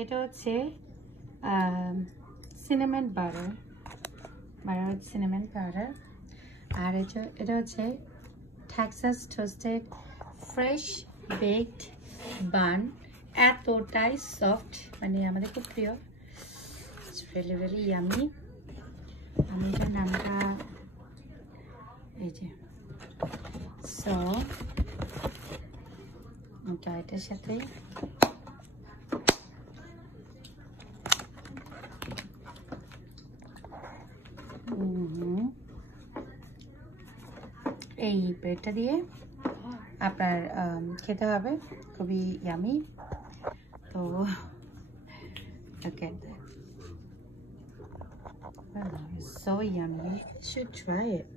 এটা হচ্ছে cinnamon butter cinnamon powder আর এটা হচ্ছে Texas toasted fresh baked bun এতটাই সফট মানে আমাদের খুব প্রিয় it's really really yummy আমি এটার নামটা এই যে সো এটার সাথে এই ব্রেডটা দিয়ে আপনার খেতে হবে খুবই ইয়ামি তো look at that. Oh, it's so yummy. You should try it.